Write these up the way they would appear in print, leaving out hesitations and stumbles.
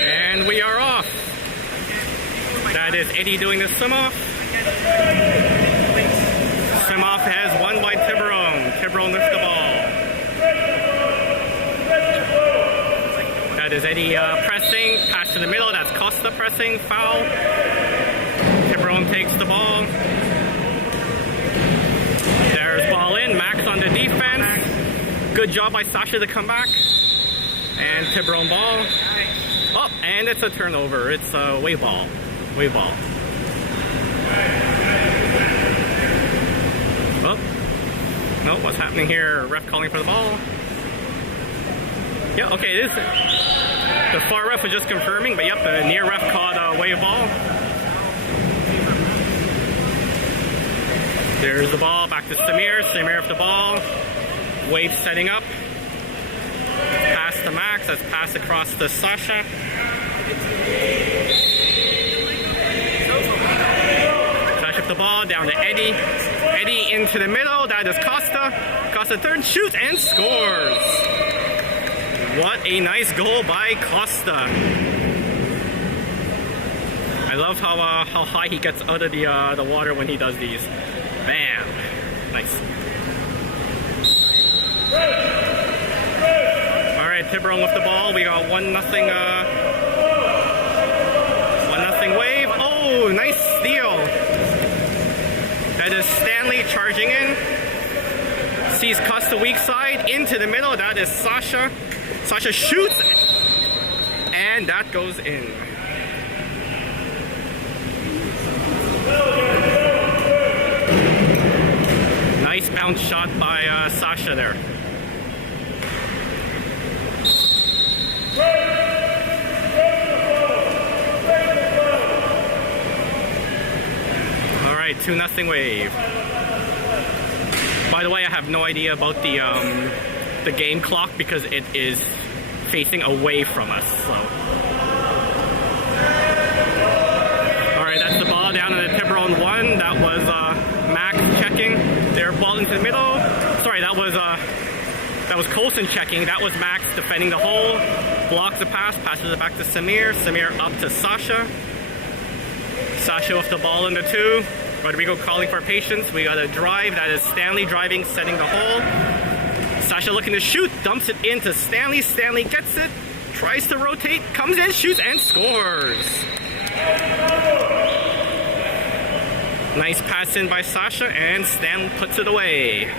And we are off. That is Eddie doing the swim-off. Swim-off has won by Tiburon. Tiburon lifts the ball. That is Eddie pressing. Pass to the middle. That's Costa pressing. Foul. Tiburon takes the ball. There's ball in. Max on the defense. Good job by Sasha to come back. And Tiburon ball. Oh, and it's a turnover. It's a wave ball. Wave ball. Oh. No, what's happening here? Ref calling for the ball. Yeah, okay, it is. The far ref was just confirming, but yep, the near ref called a wave ball. There's the ball, back to Samir. Samir with the ball. Wave setting up. Pass to Max, that's pass across to Sasha. Sasha with the ball, down to Eddie. Eddie into the middle, that is Costa. Costa turns, shoots, and scores. What a nice goal by Costa. I love how high he gets out of the water when he does these. Bam. Nice. Alright, Tiburon with the ball. We got 1-0 wave. Oh, nice steal. That is Stanley charging in. Sees Costa weak side into the middle. That is Sasha. Sasha shoots. And that goes in. Nice bounce shot by Sasha there. Alright, 2-0 wave. By the way, I have no idea about the game clock because it is facing away from us. So. Alright, that's the ball down to the Tiburon 1. That was Max checking. Their ball into the middle. Sorry, that was Coulson checking. That was Max defending the hole. Blocks the pass, passes it back to Samir. Samir up to Sasha. Sasha with the ball in the 2. Rodrigo calling for patience. We got a drive. That is Stanley driving, setting the hole. Sasha looking to shoot, dumps it into Stanley. Stanley gets it, tries to rotate, comes in, shoots, and scores. Nice pass in by Sasha, and Stanley puts it away. We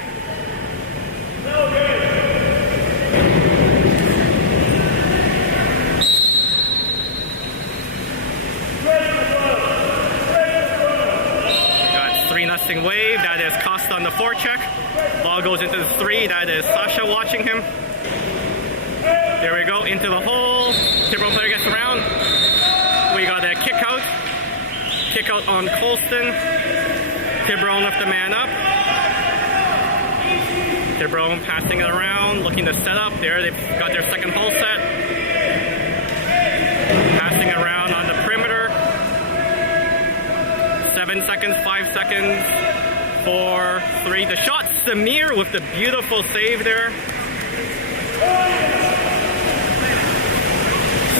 got 3-0 wave. That is Costa on the forecheck. Ball goes into the 3. That is Sasha watching him. There we go, into the hole. Tiburon player gets around. We got a kick out. Kick out on Colston. Tiburon left the man up. Tiburon passing it around, looking to set up. There, they've got their second hole set. Passing it around on the perimeter. 7 seconds, 5 seconds, 4, 3. The shot, Samir with the beautiful save there.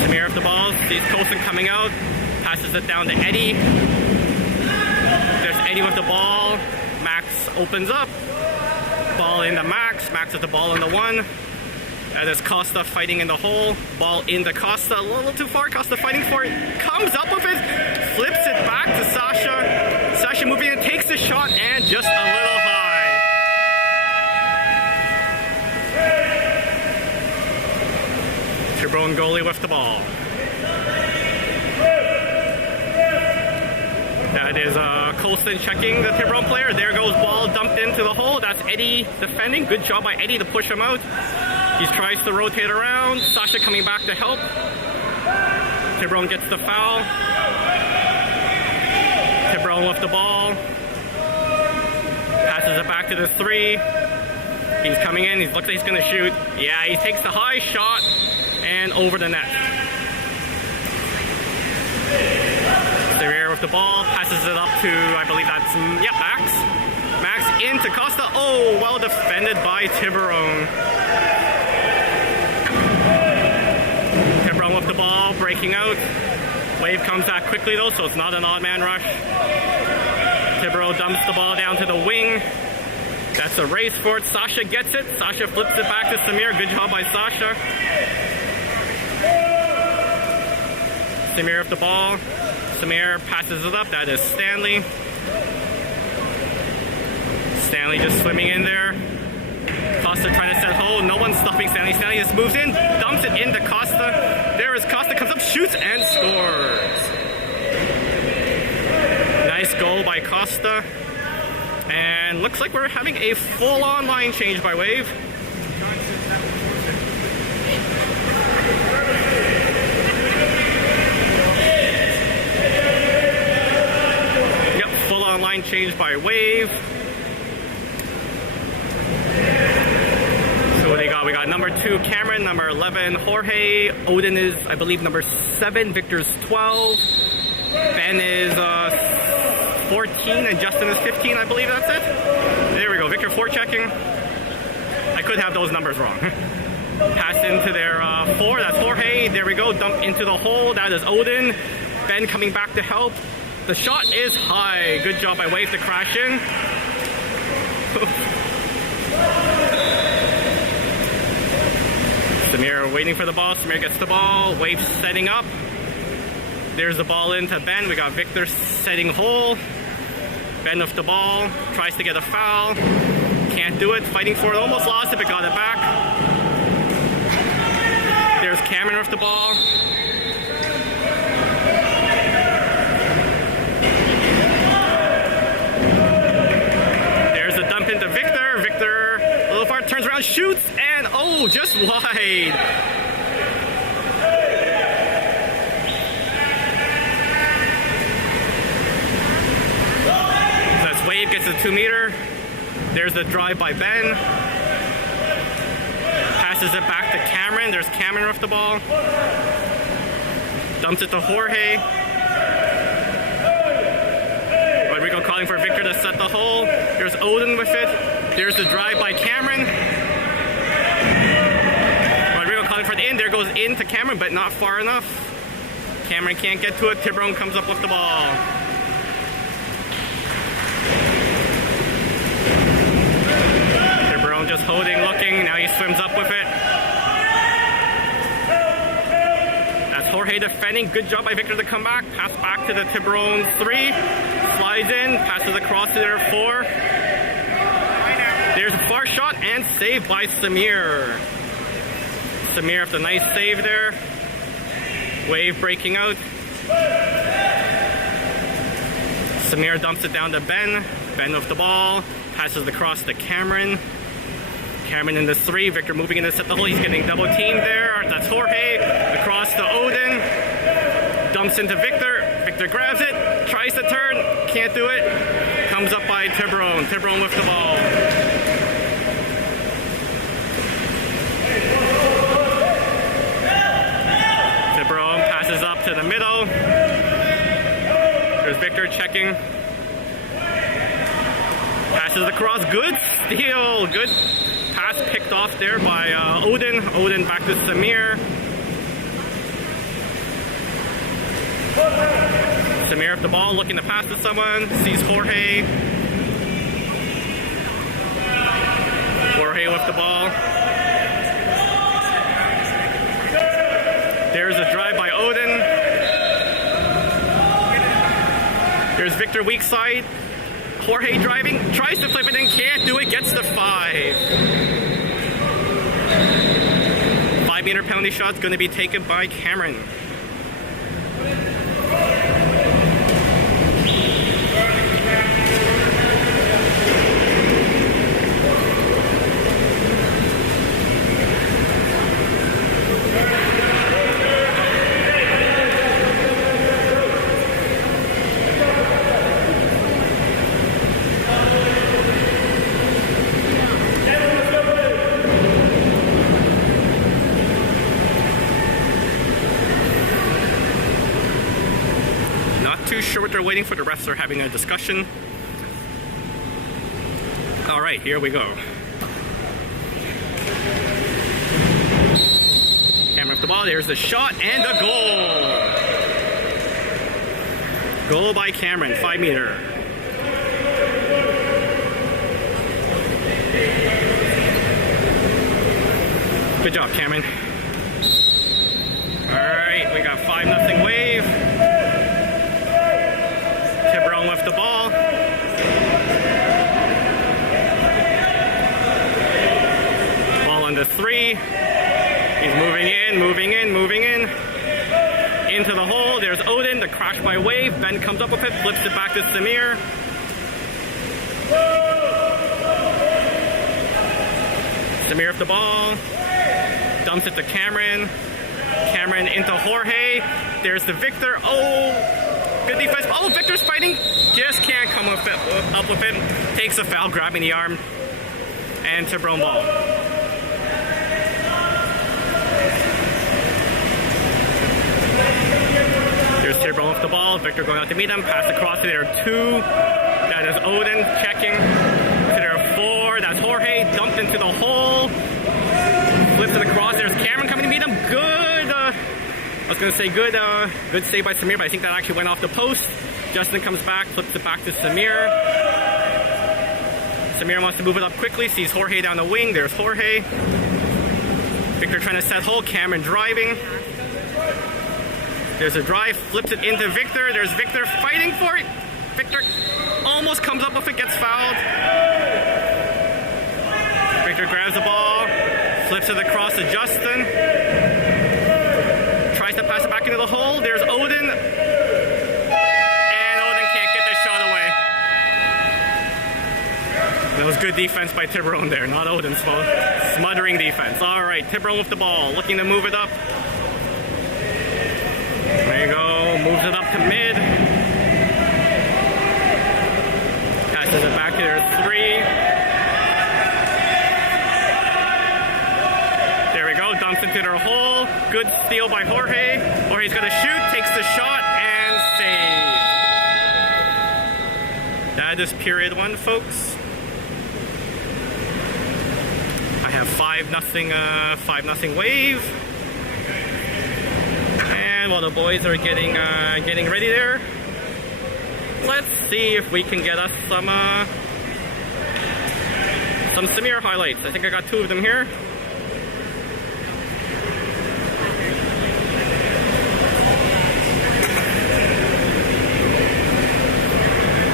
Samir with the ball, sees Colson coming out. Passes it down to Eddie. There's Eddie with the ball. Max opens up. Ball into Max. Max with the ball in the 1. That is Costa fighting in the hole. Ball into Costa. A little too far. Costa fighting for it. Comes up with it. Flips it back to Sasha. Sasha moving in, takes the shot, and just a little high. Tiburon goalie with the ball. That is Colston checking the Tiburon player. There goes ball dumped into the hole. That's Eddie defending. Good job by Eddie to push him out. He tries to rotate around. Sasha coming back to help. Tiburon gets the foul. Tiburon with the ball. Passes it back to the 3. He's coming in. He looks like he's going to shoot. Yeah, he takes the high shot and over the net. Severe with the ball, passes it up to, I believe that's, Max. Max into Costa. Oh, well defended by Tiburon. Tiburon with the ball, breaking out. Wave comes back quickly though, so it's not an odd man rush. Tiburon dumps the ball down to the wing. That's a race for it. Sasha gets it. Sasha flips it back to Samir. Good job by Sasha. Samir with the ball. Samir passes it up. That is Stanley. Stanley just swimming in there. Costa trying to set hold. No one's stopping Stanley. Stanley just moves in, dumps it into Costa. There is Costa, comes up, shoots, and scores. Nice goal by Costa. And looks like we're having a full-on line change by Wave. Yep, full-on line change by Wave. So what do you got? We got number 2, Cameron, number 11, Jorge. Odin is, I believe, number 7, Victor's 12. Ben is 14 and Justin is 15, I believe that's it. There we go, Victor forechecking. I could have those numbers wrong. Pass into their 4, that's Jorge. There we go, dump into the hole, that is Odin. Ben coming back to help. The shot is high. Good job by Wave to crash in. Samir waiting for the ball. Samir gets the ball. Wave setting up. There's the ball into Ben. We got Victor setting hole. Ben with the ball. Tries to get a foul. Can't do it. Fighting for it. Almost lost it, but got it back. There's Cameron with the ball. There's a dump into Victor. Victor a little far, turns around, shoots, and oh, just wide. Wave gets a 2-meter. There's the drive by Ben. Passes it back to Cameron. There's Cameron with the ball. Dumps it to Jorge. Rodrigo calling for Victor to set the hole. There's Odin with it. There's the drive by Cameron. Rodrigo calling for the in. There goes into Cameron, but not far enough. Cameron can't get to it. Tiburon comes up with the ball. Just holding, looking, now he swims up with it. That's Jorge defending, good job by Victor to come back. Pass back to the Tiburon 3, slides in, passes across to their 4. There's a far shot and saved by Samir. Samir with a nice save there. Wave breaking out. Samir dumps it down to Ben. Ben with the ball, passes across to Cameron. Cameron in the 3, Victor moving in to set the hole. He's getting double teamed there. That's Jorge. Across to Odin. Dumps into Victor. Victor grabs it. Tries to turn. Can't do it. Comes up by Tiburon. Tiburon with the ball. Tiburon passes up to the middle. There's Victor checking. Passes across. Good steal. Good pass picked off there by Odin. Odin back to Samir. Samir with the ball, looking to pass to someone. Sees Jorge. Jorge with the ball. There's a drive by Odin. There's Victor weak side. Jorge driving, tries to flip it in, can't do it, gets the 5. 5-meter penalty shot's going to be taken by Cameron. Sure what they're waiting for. The refs are having a discussion. All right, here we go. Cameron with the ball. There's the shot and the goal. Goal by Cameron, 5 meter. Good job, Cameron. All right, we got 5-0 Wave. Tiburon with the ball. Ball on the 3. He's moving in, moving in, moving in. Into the hole. There's Odin, the crash by Wave. Ben comes up with it, flips it back to Samir. Samir with the ball. Dumps it to Cameron. Cameron into Jorge. There's the Victor. Oh, good defense. Oh, Victor's fighting. Just can't come up with it. Takes a foul, grabbing the arm. And Tiburon ball. There's Tiburon with the ball. Victor going out to meet him. Pass across to their 2. That is Odin checking. To their 4. That's Jorge. Dumped into the hole. Flips it across. There's Cameron coming to meet him. Good. I was going to say good save by Samir, but I think that actually went off the post. Justin comes back, flips it back to Samir. Samir wants to move it up quickly. Sees Jorge down the wing. There's Jorge. Victor trying to set hole. Cameron driving. There's a drive. Flips it into Victor. There's Victor fighting for it. Victor almost comes up with it. Gets fouled. Victor grabs the ball. Flips it across to Justin. Tries to pass it back into the hole. There's Odin. And Odin can't get the shot away. That was good defense by Tiburon there. Not Odin's fault. Smothering defense. All right, Tiburon with the ball. Looking to move it up. There you go. Moves it up to mid. Passes it back to their 3. Dumps into their hole. Good steal by Jorge. Jorge's going to shoot, takes the shot, and save. That is period 1, folks. I have 5-0 Wave. And while the boys are getting ready there, let's see if we can get us some Samir highlights. I think I got 2 of them here.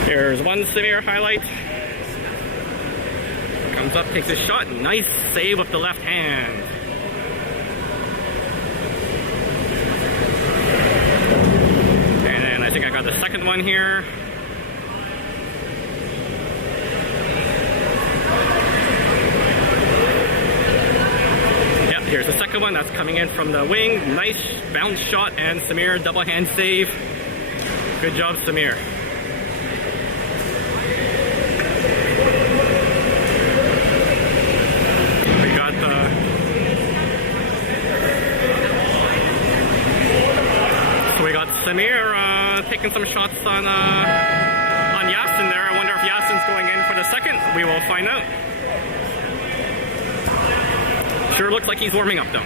There's one Samir highlight. Comes up, takes a shot. Nice save with the left hand. And then I think I got the second one here. Yep, here's the second one. That's coming in from the wing. Nice bounce shot and Samir double hand save. Good job, Samir. Samir taking some shots on Yasin there. I wonder if Yasin's going in for the second. We will find out. Sure looks like he's warming up though.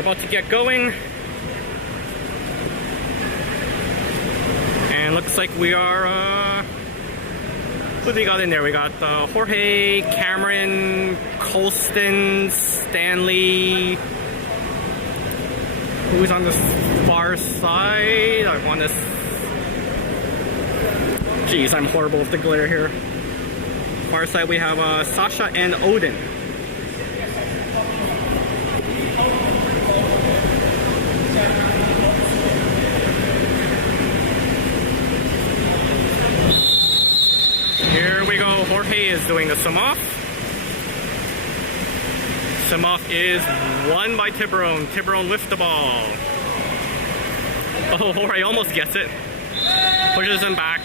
About to get going, and looks like we are who do we got in there? We got Jorge, Cameron, Colston, Stanley. Who's on the far side? I want to. Jeez, I'm horrible with the glare here. Far side we have Sasha and Odin. Here we go. Jorge is doing the sum off. Simoff is won by Tiburon. Tiburon lifts the ball. Oh, Jorge almost gets it. Pushes him back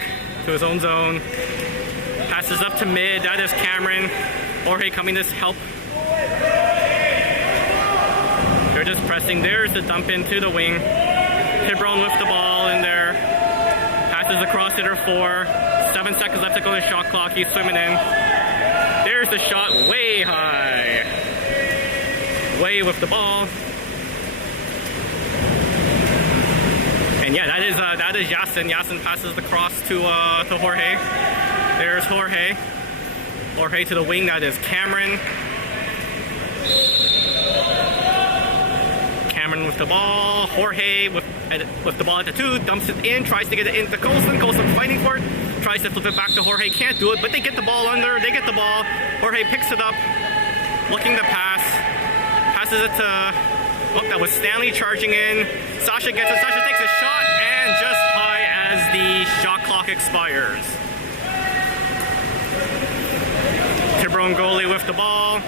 to his own zone. Passes up to mid. That is Cameron. Jorge coming to help. They're just pressing. There's the dump into the wing. Tiburon lifts the ball in there. Passes across to their 4. 7 seconds left to go to the shot clock. He's swimming in. There's the shot way high. Way with the ball. And yeah, that is Yasin. Yasin passes the cross to Jorge. There's Jorge. Jorge to the wing. That is Cameron. Cameron with the ball. Jorge with the ball at the 2. Dumps it in. Tries to get it into Colson. Colson fighting for it. Tries to flip it back to Jorge. Can't do it, but they get the ball under. They get the ball. Jorge picks it up. Looking to pass. Passes it to... Oh, that was Stanley charging in. Sasha gets it. Sasha takes a shot, and just high as the shot clock expires. Tiburon goalie with the ball.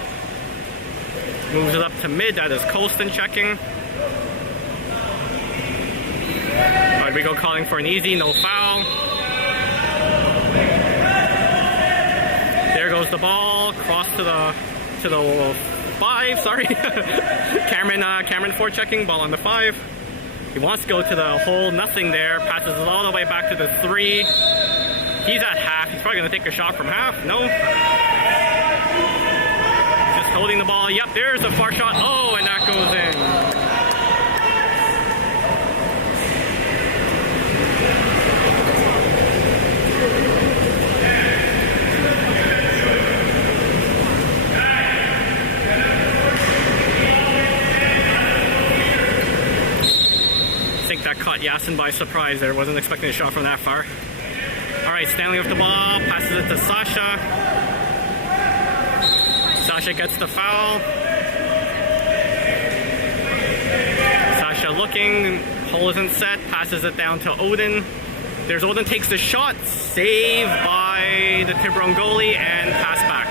Moves it up to mid. That is Colston checking. Rodrigo calling for an easy, no foul. There goes the ball. Cross to the 5, sorry. Cameron forechecking, ball on the 5. He wants to go to the hole, nothing there. Passes it all the way back to the 3. He's at half. He's probably going to take a shot from half. No. Just holding the ball. Yep, there's a far shot. Oh, and that goes in. That caught Yasin by surprise there. Wasn't expecting a shot from that far. Alright, Stanley with the ball. Passes it to Sasha. Sasha gets the foul. Sasha looking. Hole isn't set. Passes it down to Odin. There's Odin. Takes the shot. Saved by the Tiburon goalie and pass back.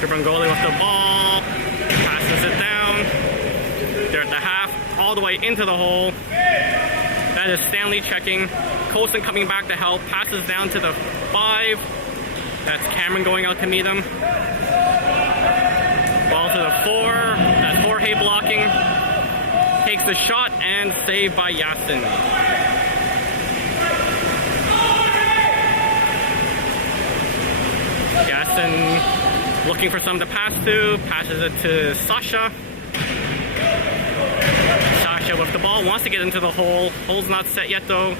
Tiburon goalie with the ball. Passes it down. They're at the half. All the way into the hole. That is Stanley checking. Colson coming back to help. Passes down to the 5. That's Cameron going out to meet him. Ball to the 4. That's Jorge blocking. Takes the shot and saved by Yasin. Yasin looking for someone to pass to. Passes it to Sasha. Sasha with the ball, wants to get into the hole. Hole's not set yet though.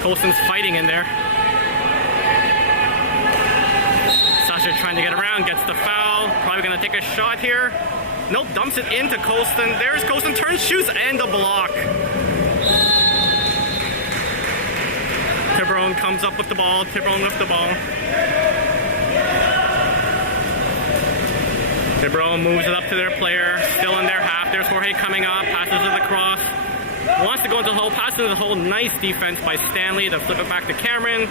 Colson's fighting in there. Sasha trying to get around, gets the foul. Probably gonna take a shot here. Nope, dumps it into Colston. There's Colston, turns, shoots, and the block. Tiburon comes up with the ball. Tiburon with the ball. Tiburon moves it up to their player, still in their half. There's Jorge coming up, passes it across. Wants to go into the hole, passes into the hole. Nice defense by Stanley to flip it back to Cameron.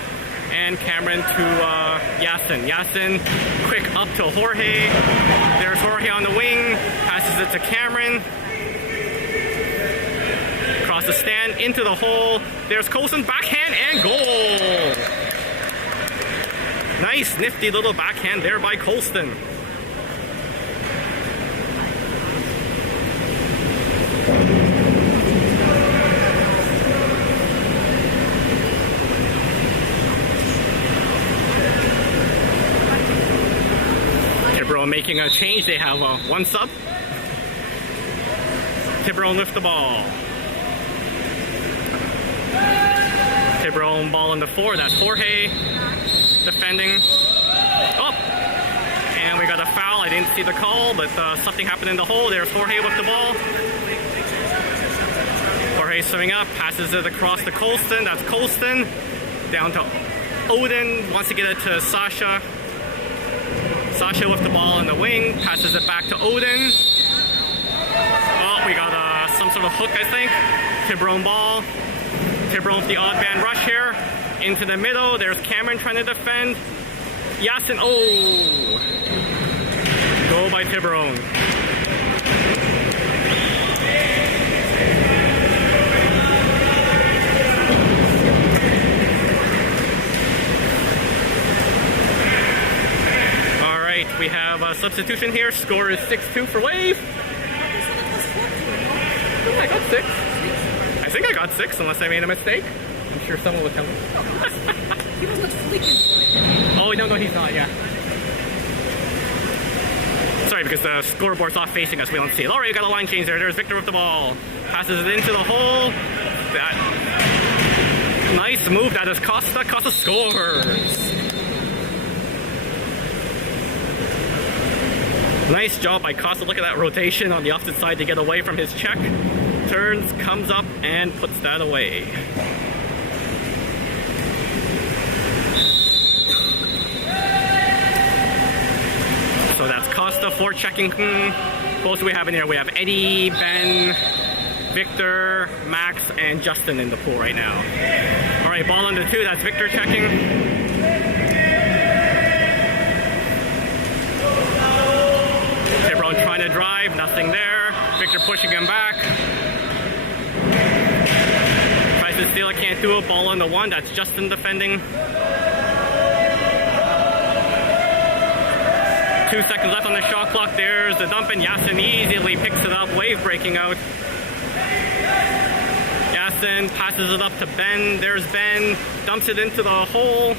And Cameron to Yasin. Yasin, quick up to Jorge. There's Jorge on the wing, passes it to Cameron. Across the stand, into the hole. There's Colson, backhand and goal. Nice, nifty little backhand there by Colston. Tiburon making a change. They have one sub. Tiburon lift the ball. Tiburon ball on the 4. That's Jorge defending. Oh! And we got a foul. I didn't see the call, but something happened in the hole. There's Jorge with the ball. Jorge swimming up, passes it across to Colston. That's Colston. Down to Odin. Wants to get it to Sasha. Sasha with the ball in the wing. Passes it back to Odin. Oh, we got some sort of hook, I think. Tiburon ball. Tiburon with the odd man rush here. Into the middle. There's Cameron trying to defend. Yasin. Oh! Goal by Tiburon. All right, we have a substitution here. Score is 6-2 for Wave. I got 6. I think I got 6, unless I made a mistake. I'm sure someone will tell me. He was not flicking. Oh, no, he's not, yeah. Sorry, because the scoreboard's off facing us, we don't see it. Alright, we got a line change there. There's Victor with the ball. Passes it into the hole. That nice move. That is Costa. Costa scores. Nice job by Costa. Look at that rotation on the opposite side to get away from his check. Turns, comes up, and puts that away. So that's Costa for checking. Who else do we have in here? We have Eddie, Ben, Victor, Max, and Justin in the pool right now. All right, ball under 2. That's Victor checking. Tiburon trying to drive. Nothing there. Victor pushing him back. Tries to steal it. Can't do it. Ball on the 1. That's Justin defending. 2 seconds left on the shot clock. There's the dump, and Yasin easily picks it up. Wave breaking out. Yasin passes it up to Ben. There's Ben. Dumps it into the hole.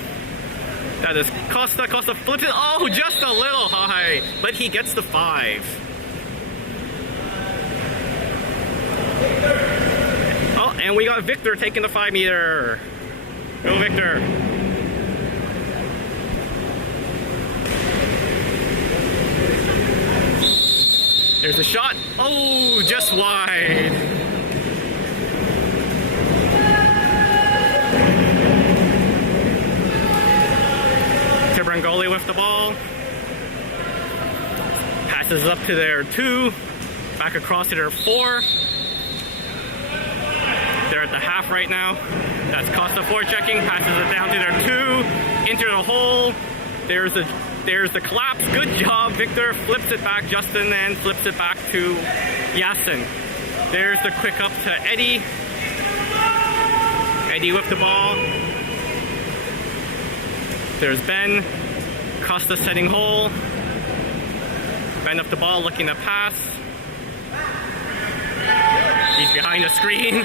That is Costa. Costa flips it. Oh, just a little high. But he gets the 5. Oh, and we got Victor taking the 5-meter. Go, Victor. There's a shot. Oh, just wide. Tiburon goalie with the ball. Passes up to their 2. Back across to their 4. They're at the half right now. That's Costa forechecking. Passes it down to their 2. Into the hole. There's the collapse. Good job, Victor. Flips it back, Justin, and flips it back to Yasin. There's the quick up to Eddie. Eddie with the ball. There's Ben. Costa setting hole. Ben up the ball, looking to pass. He's behind the screen.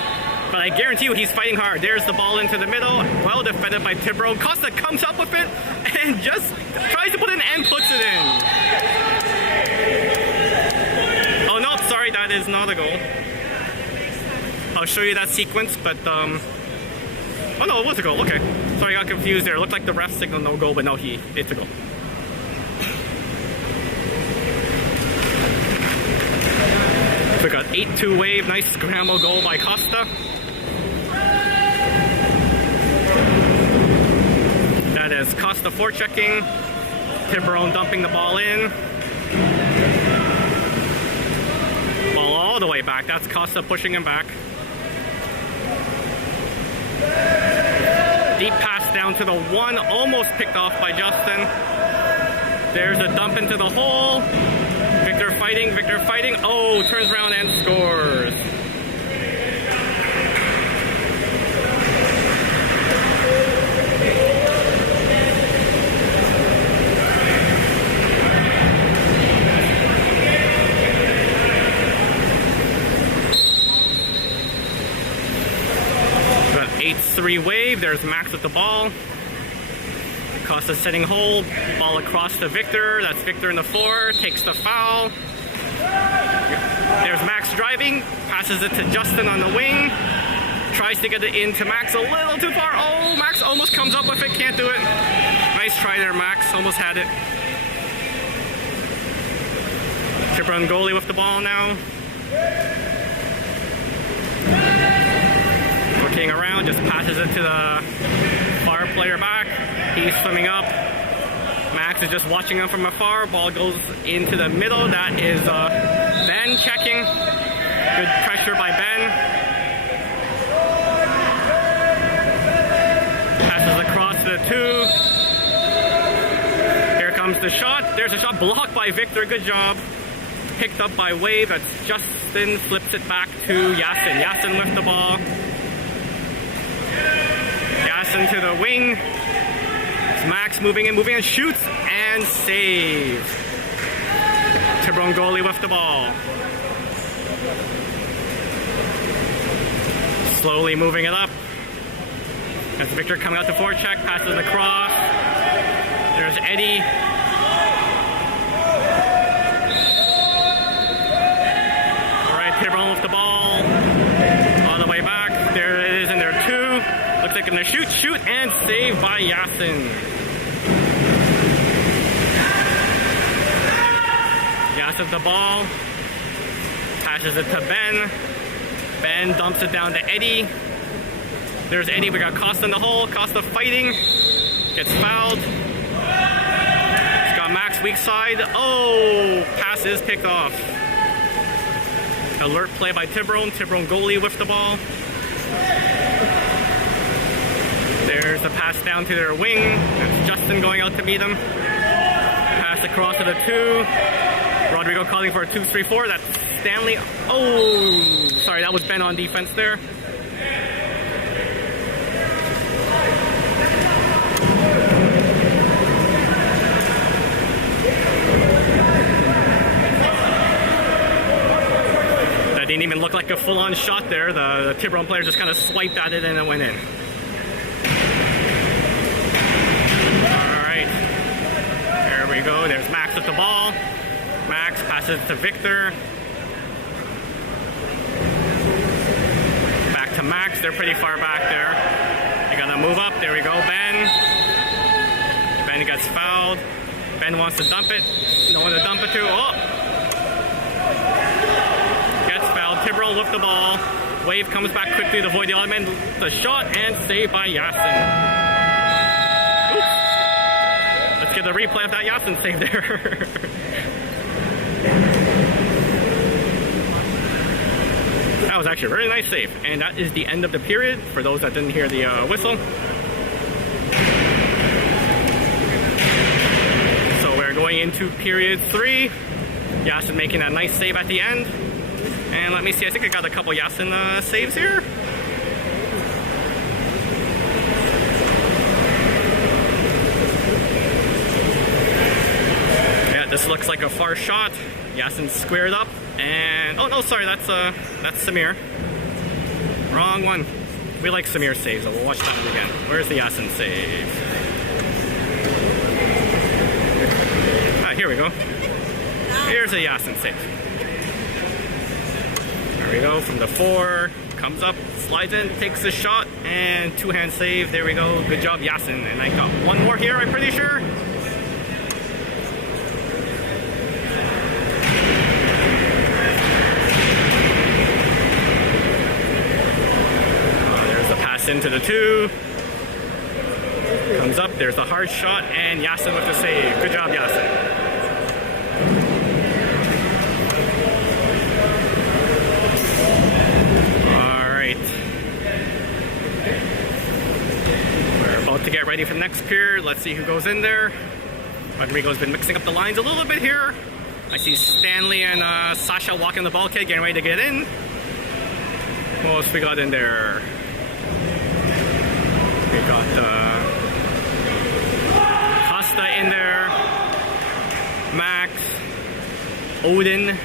But I guarantee you he's fighting hard. There's the ball into the middle. Well defended by Tiburon. Costa comes up with it and just tries to put it in and puts it in. Oh no, sorry, that is not a goal. I'll show you that sequence, but oh no, it was a goal. Okay. Sorry, I got confused there. It looked like the ref signaled no goal, but no, it's a goal. We got 8-2 Wave. Nice scramble goal by Costa. That is Costa forechecking. Tiburon dumping the ball in. Ball all the way back. That's Costa pushing him back. Deep pass down to the 1. Almost picked off by Justin. There's a dump into the hole. Victor fighting. Victor fighting. Oh, turns around and scores. Got 8-3 Wave. There's Max with the ball. Costa setting hole. Ball across to Victor. That's Victor in the 4. Takes the foul. There's Max driving. Passes it to Justin on the wing. Tries to get it into Max a little too far. Oh, Max almost comes up with it. Can't do it. Nice try there, Max. Almost had it. Tiburon goalie with the ball now. Working around. Just passes it to the far player back. He's swimming up. Max is just watching him from afar. Ball goes into the middle. That is Ben checking. Good pressure by Ben. Passes across to the 2. Here comes comes the shot. There's a shot blocked by Victor. Good job. Picked up by Wave. That's Justin. Flips it back to Yasin. Yasin with the ball. Yasin to the wing. It's Max moving in, shoots and saves. Tiburon goalie with the ball. Slowly moving it up. That's Victor coming out to forecheck, passes across. There's Eddie. Alright, Tiburon with the ball. All the way back. There it is in there too. Looks like gonna shoot, and saved by Yasin. Yasin the ball. Passes it to Ben. Ben dumps it down to Eddie. There's Eddie. We got Costa in the hole. Costa fighting. Gets fouled. He's got Max weak side. Oh, pass is picked off. Alert play by Tiburon. Tiburon goalie with the ball. There's the pass down to their wing. That's Justin going out to meet him. Pass across to the 2. Rodrigo calling for a 2-3-4. That's Stanley. Oh, sorry, that was Ben on defense there. That didn't even look like a full-on shot there. The Tiburon player just kind of swiped at it and it went in. All right, there we go. There's Max with the ball. Max passes to Victor. Back to Max. They're pretty far back there. They gotta move up. There we go. Ben. Ben gets fouled. Ben wants to dump it. No one to dump it to. Oh! Gets fouled. Tiburon with the ball. Wave comes back quickly to avoid the element. The shot and saved by Yasin. Oops. Let's get the replay of that Yasin save there. That was actually a very nice save. And that is the end of the period for those that didn't hear the whistle. So we're going into period 3. Yasin making that nice save at the end. And let me see, I think I got a couple Yasin saves here. Yeah, this looks like a far shot. Yasin squared up. And oh no, sorry, that's Samir. Wrong one. We like Samir saves, so we'll watch that one again. Where's the Yasin save? Ah, here we go. Here's a Yasin save. There we go, from the 4, comes up, slides in, takes the shot, and 2-hand save. There we go. Good job, Yasin. And I got one more here, I'm pretty sure. Into the 2, comes up, there's a hard shot, and Yasin with the save. Good job, Yasin. Alright. We're about to get ready for the next period. Let's see who goes in there. Rodrigo's been mixing up the lines a little bit here. I see Stanley and Sasha walking the bulkhead, getting ready to get in. What else we got in there? We got Costa in there, Max, Odin,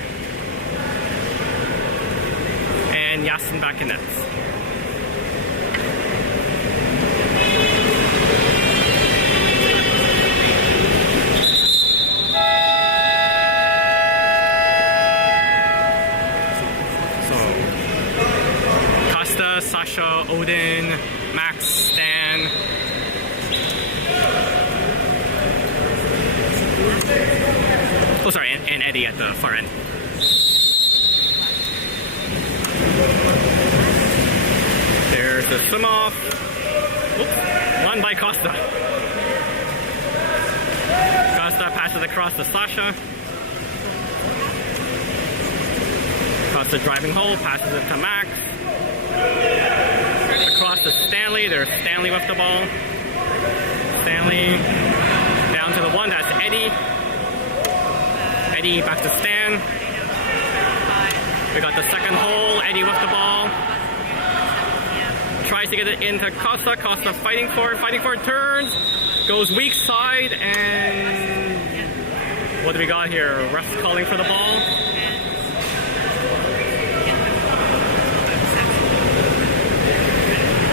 and Yasin back in nets. So, Costa, Sasha, Odin, Max, Stan. Oh, sorry, and Eddie at the far end. There's the swim off. Oops, won by Costa. Costa passes across to Sasha. Costa driving hole, passes it to Max. Across to Stanley. There's Stanley with the ball. Stanley down to the one. That's Eddie. Eddie back to Stan. We got the second hole. Eddie with the ball. Tries to get it into Costa. Costa fighting for it, turns. Goes weak side, and what do we got here? Ref's calling for the ball.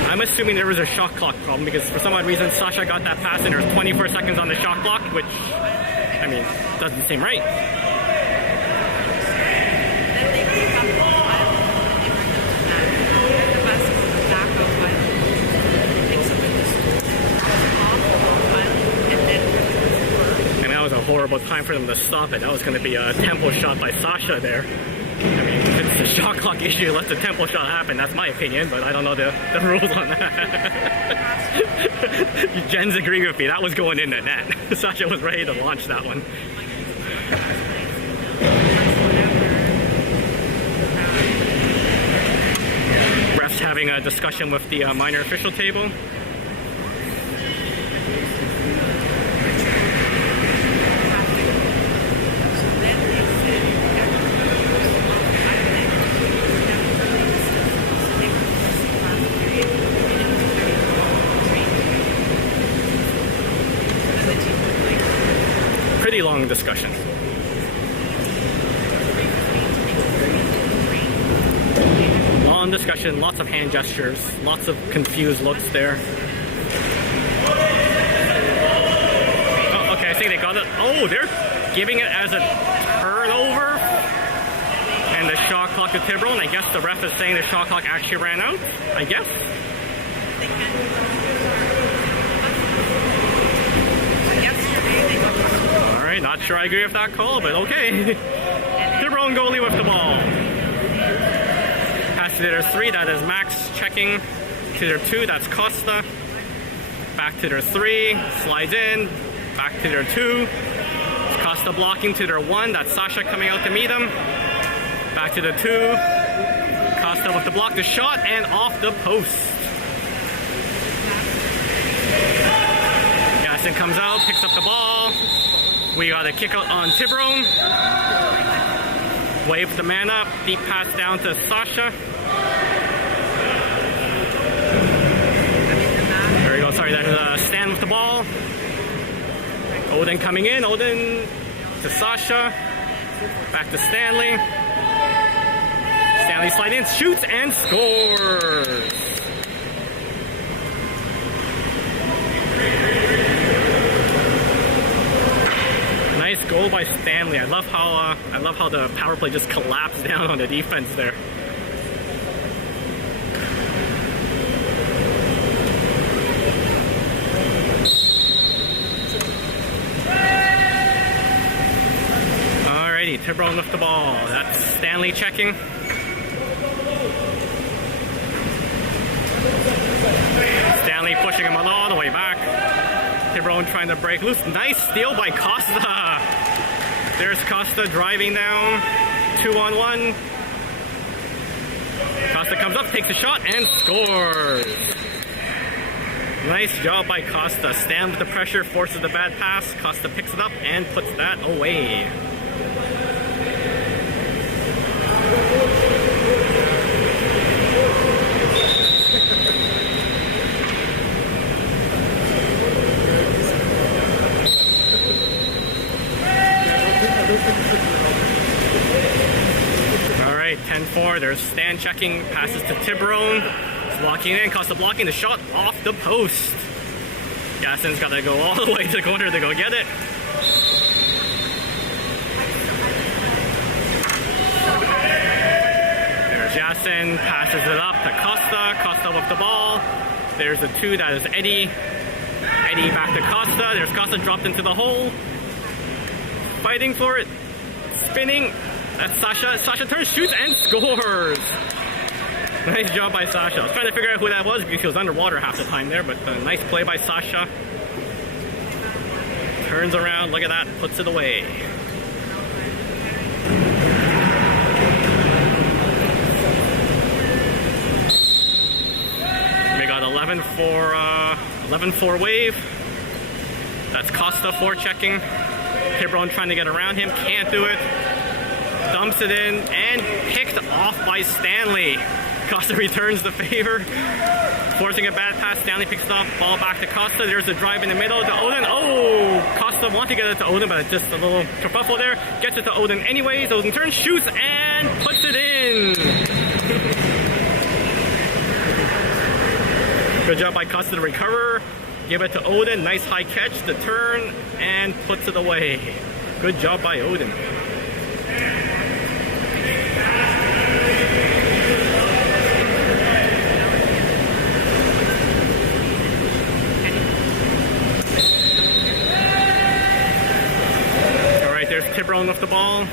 I'm assuming there was a shot clock problem because for some odd reason Sasha got that pass and there was 24 seconds on the shot clock, which, I mean, doesn't seem right. And that was a horrible time for them to stop it. That was going to be a tempo shot by Sasha there. I mean, if it's a shot clock issue, let the tempo shot happen. That's my opinion, but I don't know the rules on that. Jen's agreeing with me. That was going in the net. Sasha was ready to launch that one. Refs having a discussion with the minor official table. Pretty long discussion. Long discussion, lots of hand gestures, lots of confused looks there. Oh, okay, I think they got it. Oh, they're giving it as a turnover. And the shot clock to Tiburon. I guess the ref is saying the shot clock actually ran out, I guess. Alright, not sure I agree with that call, but okay. Tiburon goalie with the ball. Pass to their 3, that is Max checking. To their 2, that's Costa. Back to their 3, slides in. Back to their 2. Costa blocking to their 1, that's Sasha coming out to meet him. Back to the 2. Costa with the block, the shot, and off the post. Gaston comes out, picks up the ball. We got a kick out on Tiburon. Wave the man up, deep pass down to Sasha. There we go, sorry, there's Stan with the ball. Odin coming in, Odin to Sasha. Back to Stanley. Stanley slides in, shoots, and scores. Nice goal by Stanley. I love how the power play just collapsed down on the defense there. Alrighty, Tiburon with the ball. That's Stanley checking. Stanley pushing him all the way back. Tiburon trying to break loose. Nice steal by Costa. There's Costa driving down. 2-on-1. Costa comes up, takes a shot, and scores. Nice job by Costa. Stan with the pressure, forces the bad pass. Costa picks it up and puts that away. Alright, 10-4. There's Stan checking, passes to Tiburon. He's walking in, Costa blocking the shot off the post. Gaston's got to go all the way to the corner to go get it. There's Gaston, passes it up to Costa. Costa with the ball. There's the 2, that is Eddie. Eddie back to Costa. There's Costa dropped into the hole. Fighting for it. Spinning. That's Sasha. Sasha turns, shoots, and scores. Nice job by Sasha. I was trying to figure out who that was because he was underwater half the time there, but nice play by Sasha. Turns around, look at that, puts it away. We got 11-4 wave. That's Costa forechecking. Tiburon trying to get around him, can't do it. Dumps it in and picked off by Stanley. Costa returns the favor, forcing a bad pass. Stanley picks it up, ball back to Costa. There's a drive in the middle to Odin. Oh, Costa wants to get it to Odin, but just a little kerfuffle there. Gets it to Odin anyways. Odin turns, shoots, and puts it in. Good job by Costa to recover. Give it to Odin. Nice high catch, the turn, and puts it away. Good job by Odin. Alright, there's Tiburon with the ball.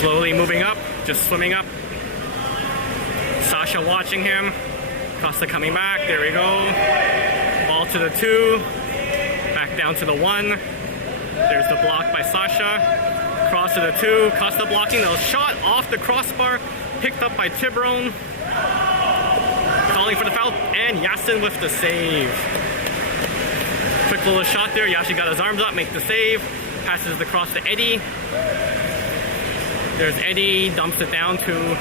Slowly moving up, just swimming up. Sasha watching him. Costa coming back. There we go. Ball to the 2. Back down to the 1. There's the block by Sasha. Cross to the 2. Costa blocking. The shot off the crossbar. Picked up by Tiburon. Calling for the foul. And Yasin with the save. Quick little shot there. Yasin got his arms up. Make the save. Passes the cross to Eddie. There's Eddie. Dumps it down to...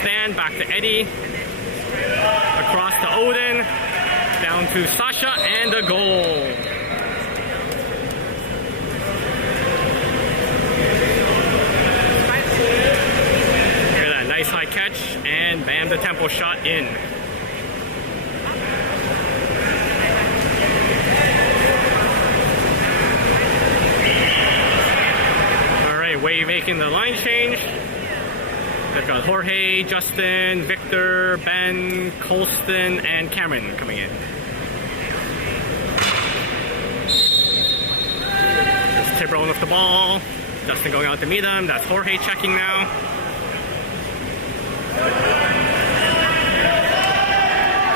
Stand back to Eddie, across to Odin, down to Sasha, and a goal. Look at that, nice high catch, and bam, the tempo shot in. All right, Wave making the line change. They've got Jorge, Justin, Victor, Ben, Colston, and Cameron coming in. There's Tiburon with the ball. Justin going out to meet him. That's Jorge checking now.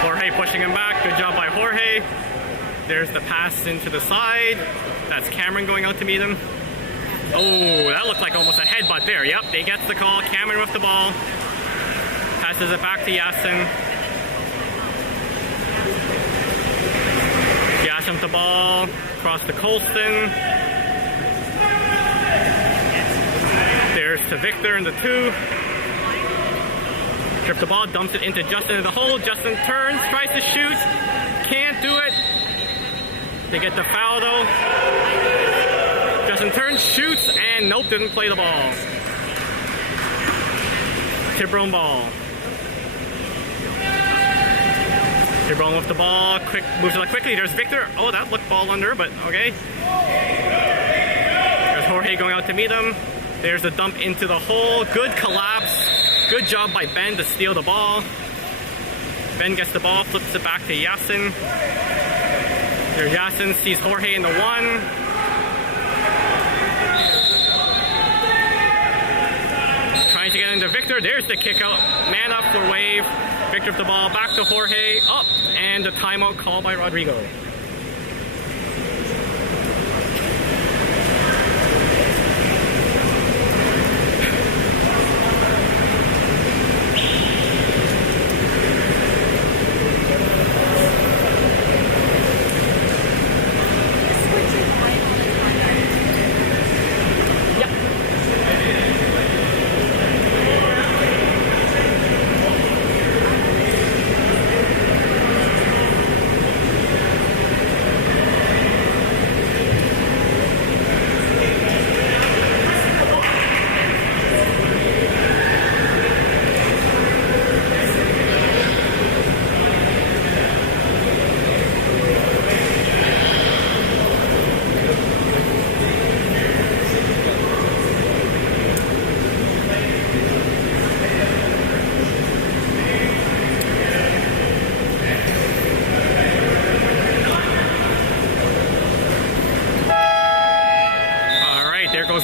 Jorge pushing him back. Good job by Jorge. There's the pass into the side. That's Cameron going out to meet him. Oh, that looked like almost a headbutt there. Yep, they get the call. Cameron with the ball. Passes it back to Yasin. Yasin with the ball. Across to Colston. There's to Victor in the 2. Trips the ball, dumps it into Justin in the hole. Justin turns, tries to shoot. Can't do it. They get the foul though. Justin turns, shoots, and nope, didn't play the ball. Tiburon ball. Tiburon with the ball, quick moves it quickly. There's Victor. Oh, that looked ball under, but okay. There's Jorge going out to meet him. There's the dump into the hole. Good collapse. Good job by Ben to steal the ball. Ben gets the ball, flips it back to Yasin. There's Yasin, sees Jorge in the 1. Trying to get into Victor. There's the kick out. Man up for Wave. Victor with the ball. Back to Jorge. Up. And the timeout call by Rodrigo.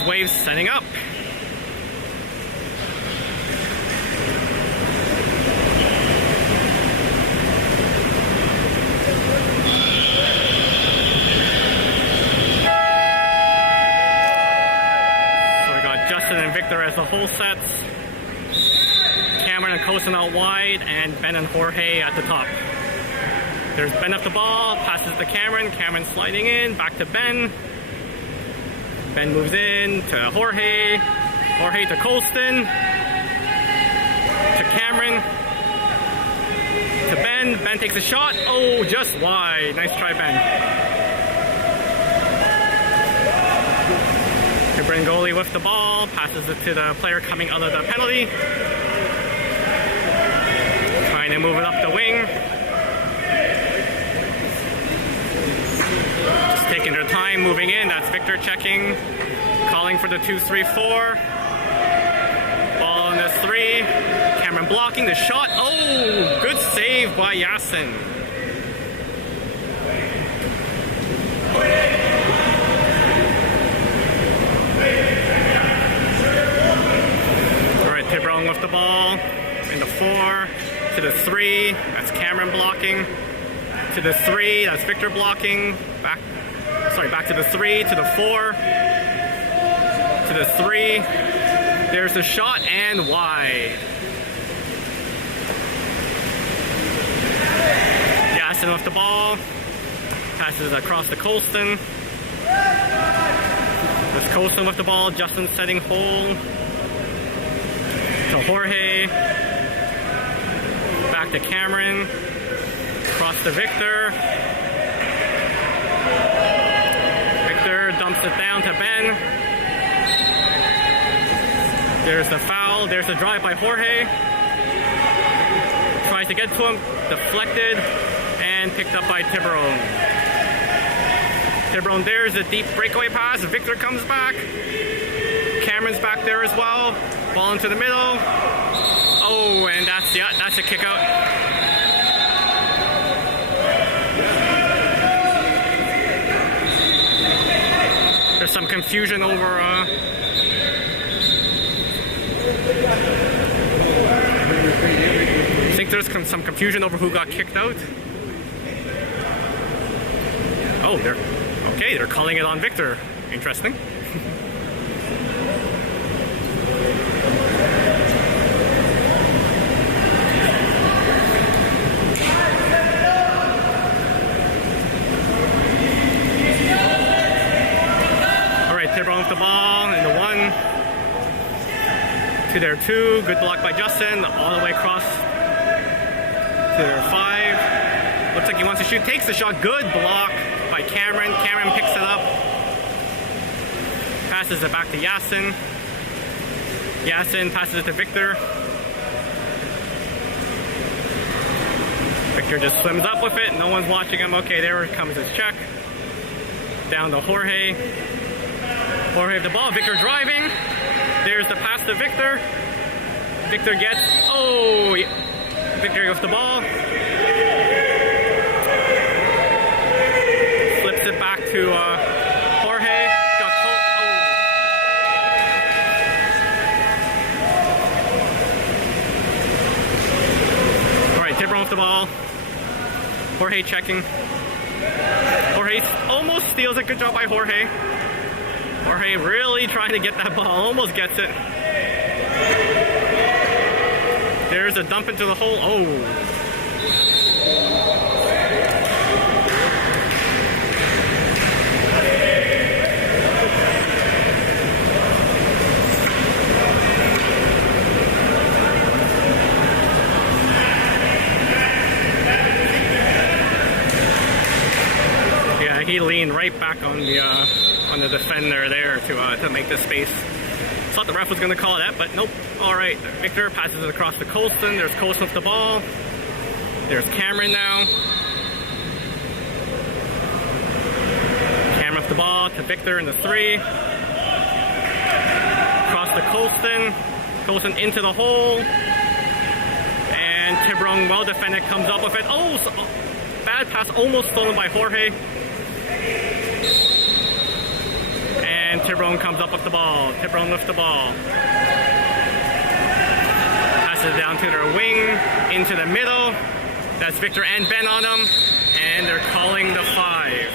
Waves setting up. So we got Justin and Victor as the whole sets. Cameron and Cosin out wide, and Ben and Jorge at the top. There's Ben up the ball, passes to Cameron. Cameron sliding in, back to Ben. Ben moves in to Jorge. Jorge to Colston. To Cameron. To Ben. Ben takes a shot. Oh, just wide. Nice try, Ben. Tiburon goalie with the ball, passes it to the player coming out of the penalty. Trying to move it up the wing. Just taking their time moving in. That's Victor checking, calling for the 2-3-4. Ball on the 3. Cameron blocking the shot. Oh, good save by Yasin. Tiburon with the ball in the 4 to the 3. That's Cameron blocking. To the 3. That's Victor blocking. Back to the 3 to the 4 to the 3. There's the shot and wide. Yasin with the ball. Passes across to Colston. There's Colston with the ball. Justin setting hole. To Jorge, back to Cameron, across to Victor. Victor dumps it down to Ben. There's the foul, there's the drive by Jorge. Tries to get to him, deflected, and picked up by Tiburon. Tiburon, there's a deep breakaway pass. Victor comes back. Cameron's back there as well. Ball into the middle. Oh, and that's a kick out. There's some confusion over I think there's some confusion over who got kicked out. Oh, they're calling it on Victor. Interesting. Tiburon with the ball in the 1 to their 2. Good block by Justin. All the way across to their 5. Looks like he wants to shoot. Takes the shot. Good block by Cameron. Cameron picks it up. Passes it back to Yasin. Yasin passes it to Victor. Victor just swims up with it. No one's watching him. Okay, there comes his check. Down to Jorge. Jorge with the ball. Victor driving. There's the pass to Victor. Victor gets. Oh, Victor with the ball. Flips it back to Jorge. Got caught. Oh. All right, Tiburon with the ball. Jorge checking. Jorge almost steals it. Good job by Jorge. Jorge really trying to get that ball, almost gets it. There's a dump into the hole. Oh. Yeah, he leaned right back on the defender there to make the space. Thought the ref was going to call that, but nope. All right, Victor passes it across to Colston. There's Colston with the ball. There's Cameron now. Cameron with the ball to Victor in the 3. Across to Colston. Colston into the hole. And Tiburon, well defended, comes up with it. Oh, bad pass, almost stolen by Jorge. And Tiburon comes up with the ball. Tiburon with the ball. Passes it down to their wing, into the middle. That's Victor and Ben on them. And they're calling the 5.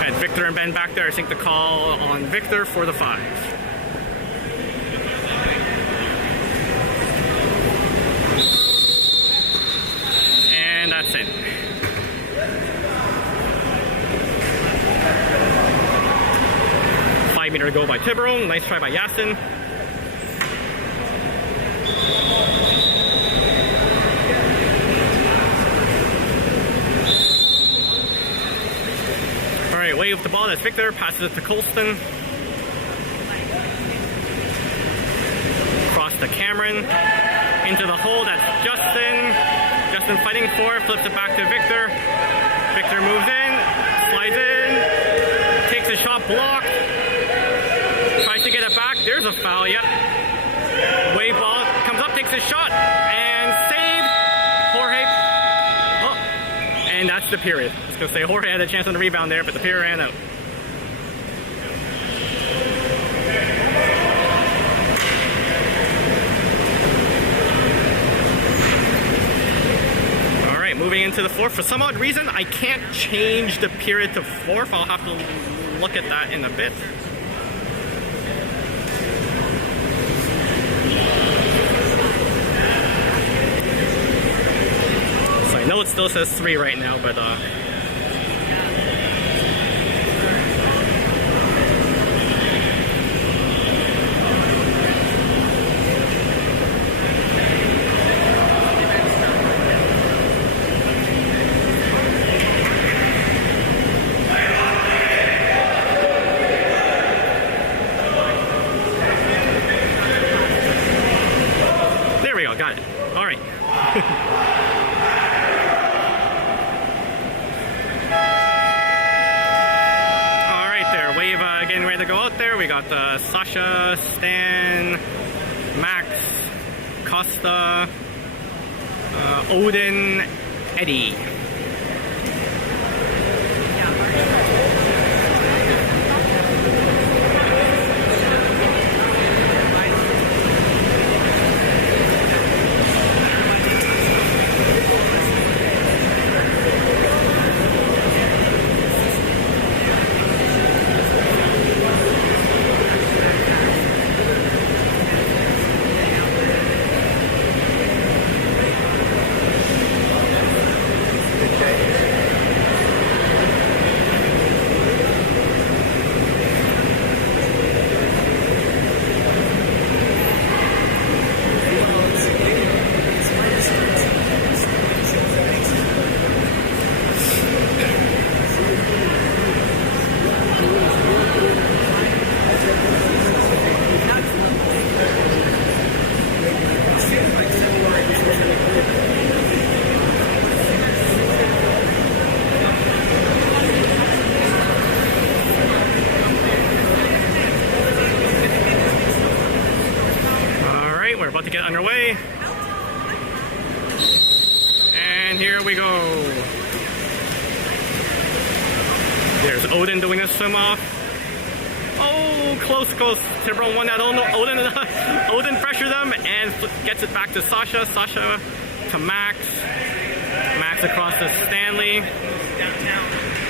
Had Victor and Ben back there. I think the call on Victor for the 5. goal by Tiburon. Nice try by Yasin. Alright, Wave with the ball. That's Victor. Passes it to Colston. Across to Cameron. Into the hole. That's Justin. Justin fighting for it. Flips it back to Victor. Victor moves in. Slides in. Takes a shot. Blocked. Tries to get it back. There's a foul. Yep. Wave ball. Comes up. Takes a shot. And saved. Jorge. Oh. And that's the period. I was going to say Jorge had a chance on the rebound there, but the period ran out. Moving into the fourth. For some odd reason, I can't change the period to fourth. I'll have to look at that in a bit. So I know it still says 3 right now, but got it. All right. All right there. Wave getting ready to go out there. We got Sasha, Stan, Max, Costa, Odin, Eddie. We're about to get underway. And here we go. There's Odin doing a swim off. Oh, close. Tiburon won that. Odin pressured them and gets it back to Sasha. Sasha to Max. Max across to Stanley.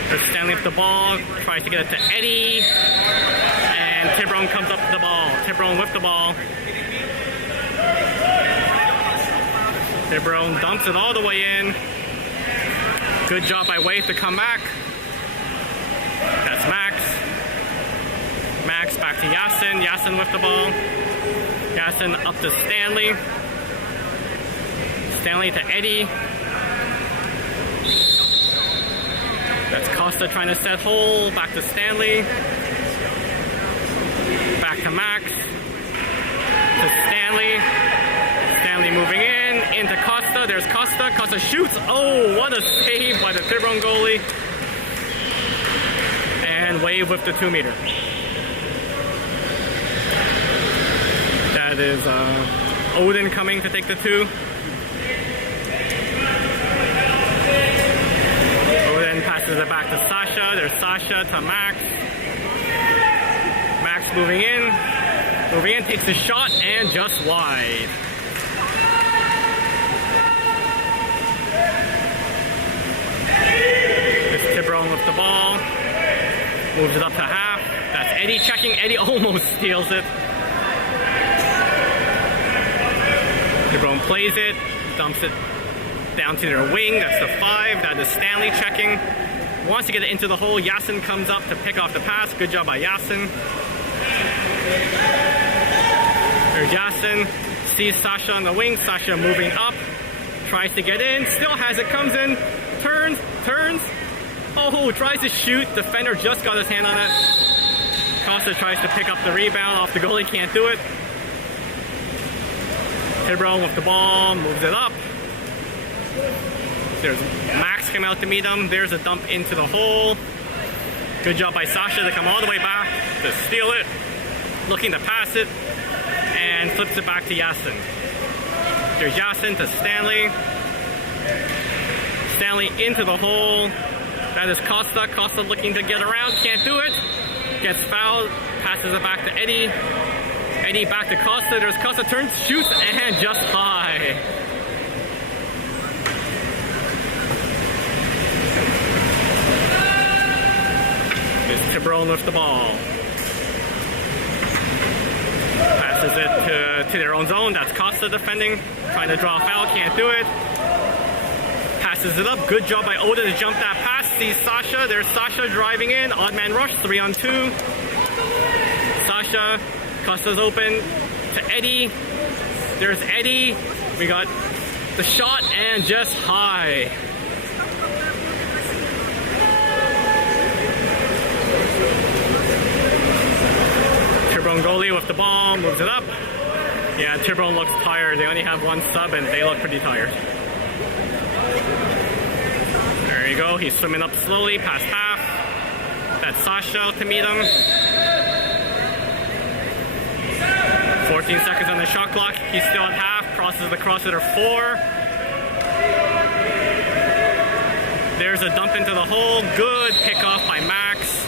There's Stanley with the ball. Tries to get it to Eddie. And Tiburon comes up to the ball. Tiburon with the ball. Tiburon dumps it all the way in. Good job by Wave to come back. That's Max. Max back to Yasin. Yasin with the ball. Yasin up to Stanley. Stanley to Eddie. That's Costa trying to set hole. Back to Stanley. Back to Max. To Stanley. Stanley moving in. Into Costa. There's Costa. Costa shoots. Oh, what a save by the Tiburon goalie. And Wave with the 2-meter. That is Odin coming to take the 2. Odin passes it back to Sasha. There's Sasha to Max. Max moving in. Takes the shot and just wide. There's Tiburon with the ball. Moves it up to half. That's Eddie checking. Eddie almost steals it. Tiburon plays it. Dumps it down to their wing. That's the 5. That is Stanley checking. Wants to get it into the hole. Yasin comes up to pick off the pass. Good job by Yasin. There's Yasin. Sees Sasha on the wing. Sasha moving up. Tries to get in. Still has it. Comes in. Turns. Oh, tries to shoot. Defender just got his hand on it. Costa tries to pick up the rebound off the goalie. Can't do it. Tiburon with the ball. Moves it up. There's Max come out to meet him. There's a dump into the hole. Good job by Sasha to come all the way back to steal it. Looking to pass it. And flips it back to Yasin. There's Yasin to Stanley. Stanley into the hole. That is Costa. Costa looking to get around. Can't do it. Gets fouled. Passes it back to Eddie. Eddie back to Costa. There's Costa. Turns, shoots, and just high. There's Tiburon with the ball. Passes it to their own zone. That's Costa defending. Trying to draw a foul. Can't do it. Passes it up. Good job by Oda to jump that pass. Sees Sasha. There's Sasha driving in. Odd man rush. 3-on-2. Sasha. Costa's open to Eddie. There's Eddie. We got the shot and just high. Tiburon goalie with the ball. Moves it up. Yeah, Tiburon looks tired. They only have one sub and they look pretty tired. There you go. He's swimming up slowly past half. That's Sasha to meet him. 14 seconds on the shot clock. He's still at half. Crosses the crosser 4. There's a dump into the hole. Good pickoff by Max.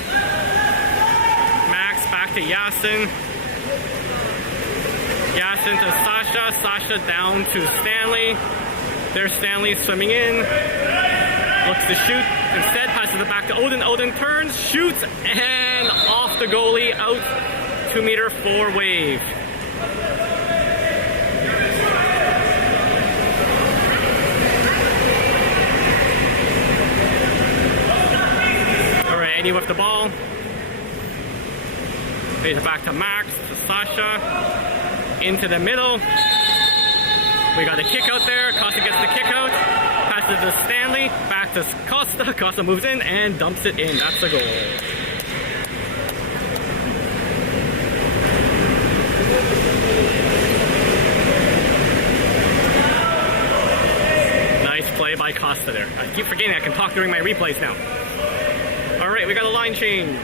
Max back to Yasin. Yasin to Sasha. Sasha down to Stanley. There's Stanley swimming in. Looks to shoot. Instead, passes it back to Odin. Odin turns, shoots, and off the goalie, out 2-meter 4 wave. Alright, Eddie with the ball. Plays it back to Max, to Sasha. Into the middle. We got a kick out there. Costa gets the kick out. Passes to Stanley. Back to Costa. Costa moves in and dumps it in. That's the goal. Nice play by Costa there. I keep forgetting I can talk during my replays now. Alright, we got a line change.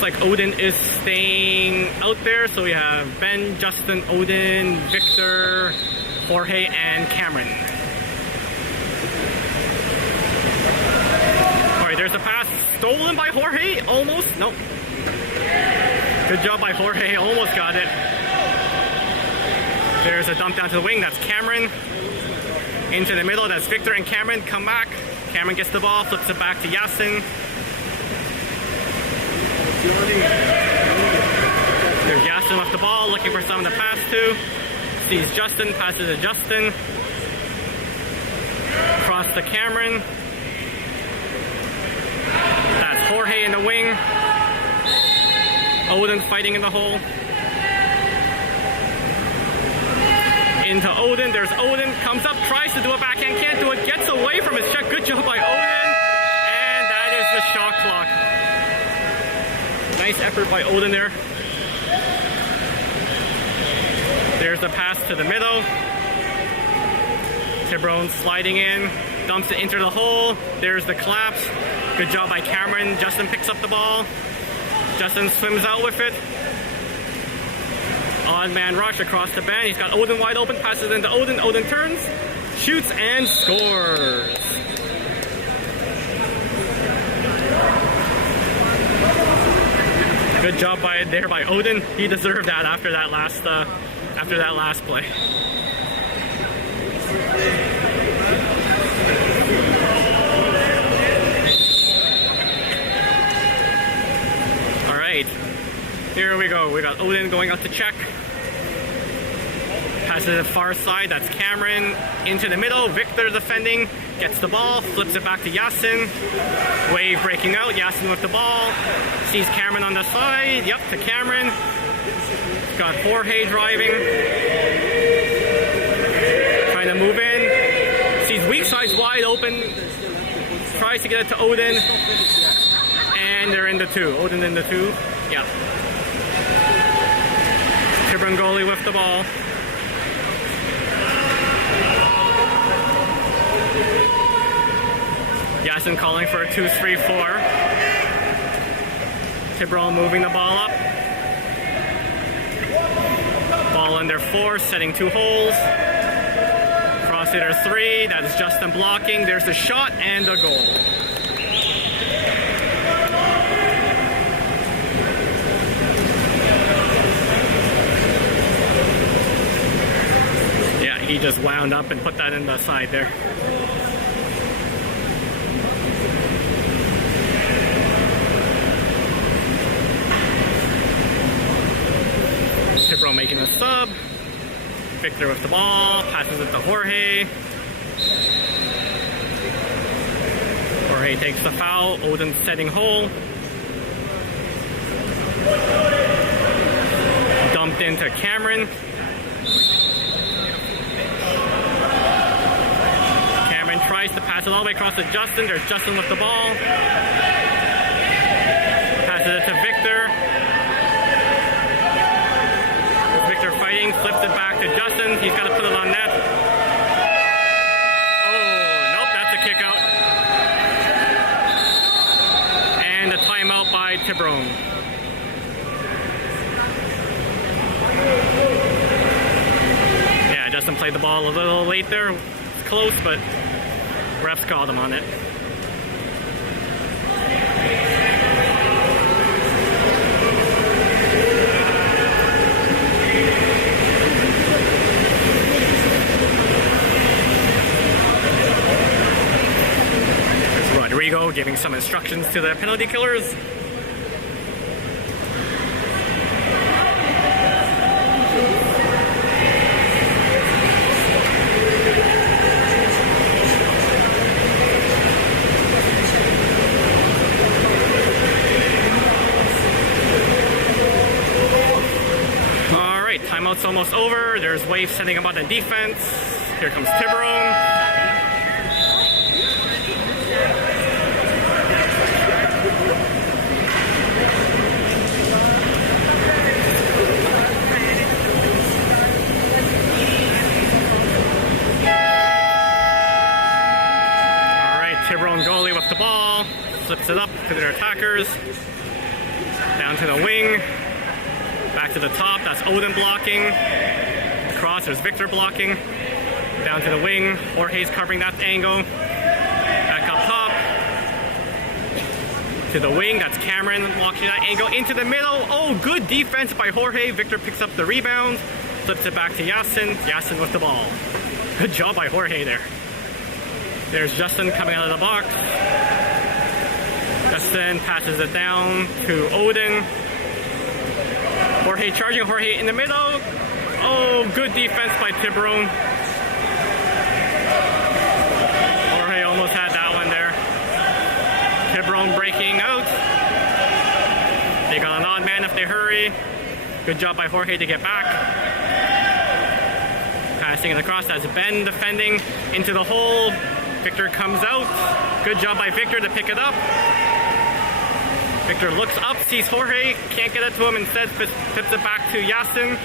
Like Odin is staying out there, so we have Ben, Justin, Odin, Victor, Jorge, and Cameron. Alright, there's a pass stolen by Jorge, almost, nope. Good job by Jorge, almost got it. There's a dump down to the wing, that's Cameron. Into the middle, that's Victor and Cameron, come back. Cameron gets the ball, flips it back to Yasin. There's Yasin off the ball, looking for someone to pass to. Sees Justin, passes to Justin. Cross to Cameron. That's Jorge in the wing. Odin fighting in the hole. Into Odin, there's Odin, comes up, tries to do a backhand, can't do it, gets away from his check. Good job by Odin. And that is the shot clock. Nice effort by Odin there. There's the pass to the middle. Tiburon sliding in, dumps it into the hole. There's the collapse. Good job by Cameron. Justin picks up the ball. Justin swims out with it. Odd man rush across the bend. He's got Odin wide open. Passes into Odin. Odin turns, shoots, and scores. Good job by Odin. He deserved that after that last play. All right, here we go. We got Odin going out to check. Passes to the far side, that's Cameron. Into the middle, Victor defending, gets the ball, flips it back to Yasin. Wave breaking out, Yasin with the ball. Sees Cameron on the side, yep, to Cameron. Got Jorge driving. Trying to move in. Sees weak sides wide open. Tries to get it to Odin. And they're in the 2. Odin in the 2. Yep. Tiburon goalie with the ball. Yasin calling for a 2-3-4. Tiburon moving the ball up. Ball under 4, setting 2 holes. Cross hitter 3, that is Justin blocking. There's the shot and a goal. Yeah, he just wound up and put that in the side there. Tiburon making a sub. Victor with the ball, passes it to Jorge. Jorge takes the foul, Odin setting hole. Dumped into Cameron. Cameron tries to pass it all the way across to Justin. There's Justin with the ball. Passes it to Victor. Victor fighting, flips it back to Justin. He's got to put it on net. Oh, nope, that's a kick out. And a timeout by Tiburon. Yeah, Justin played the ball a little late there. It's close, but refs called him on it. Rodrigo giving some instructions to the penalty killers. All right, timeout's almost over. There's Wave setting up on the defense. Here comes Tiburon. Tiburon goalie with the ball, flips it up to their attackers, down to the wing, back to the top, that's Odin blocking, across there's Victor blocking, down to the wing, Jorge's covering that angle, back up top, to the wing, that's Cameron blocking that angle, into the middle, oh good defense by Jorge, Victor picks up the rebound, flips it back to Yasin, Yasin with the ball. Good job by Jorge there. There's Justin coming out of the box. Justin passes it down to Odin. Jorge charging, Jorge in the middle. Oh, good defense by Tiburon. Jorge almost had that one there. Tiburon breaking out. They got an odd man if they hurry. Good job by Jorge to get back. Passing it across, that's Ben defending into the hole. Victor comes out. Good job by Victor to pick it up. Victor looks up, sees Jorge, can't get it to him, instead flips it back to Yasin.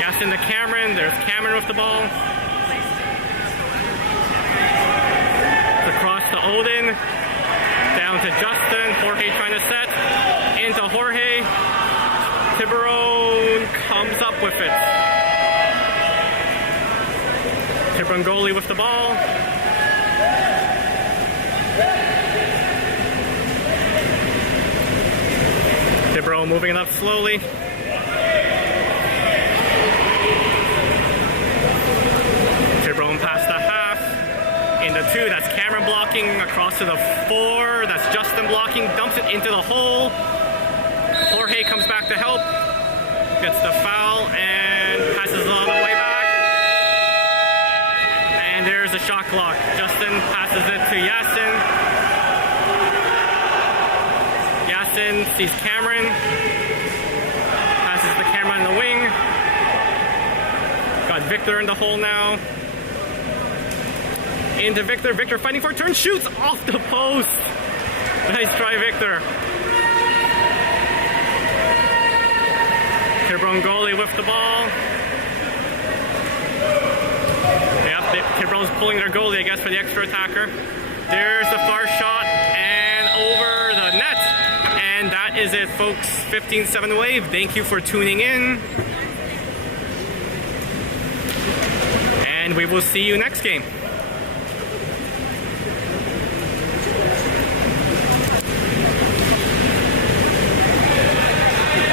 Yasin to Cameron. There's Cameron with the ball. Across to Odin. Down to Justin. Jorge trying to set. Into Jorge. Tiburon comes up with it. Tiburon goalie with the ball. Tiburon moving it up slowly. Tiburon past the half. Into 2, that's Cameron blocking. Across to the 4, that's Justin blocking. Dumps it into the hole. Jorge comes back to help. Gets the foul and passes it shot clock. Justin passes it to Yasin. Yasin sees Cameron. Passes the camera in the wing. Got Victor in the hole now. Into Victor. Victor fighting for a turn. Shoots off the post. Nice try, Victor. Tiburon goalie with the ball. Yep, Tiburon's pulling their goalie, I guess, for the extra attacker. There's the far shot and over the net. And that is it, folks. 15-7 Wave. Thank you for tuning in. And we will see you next game.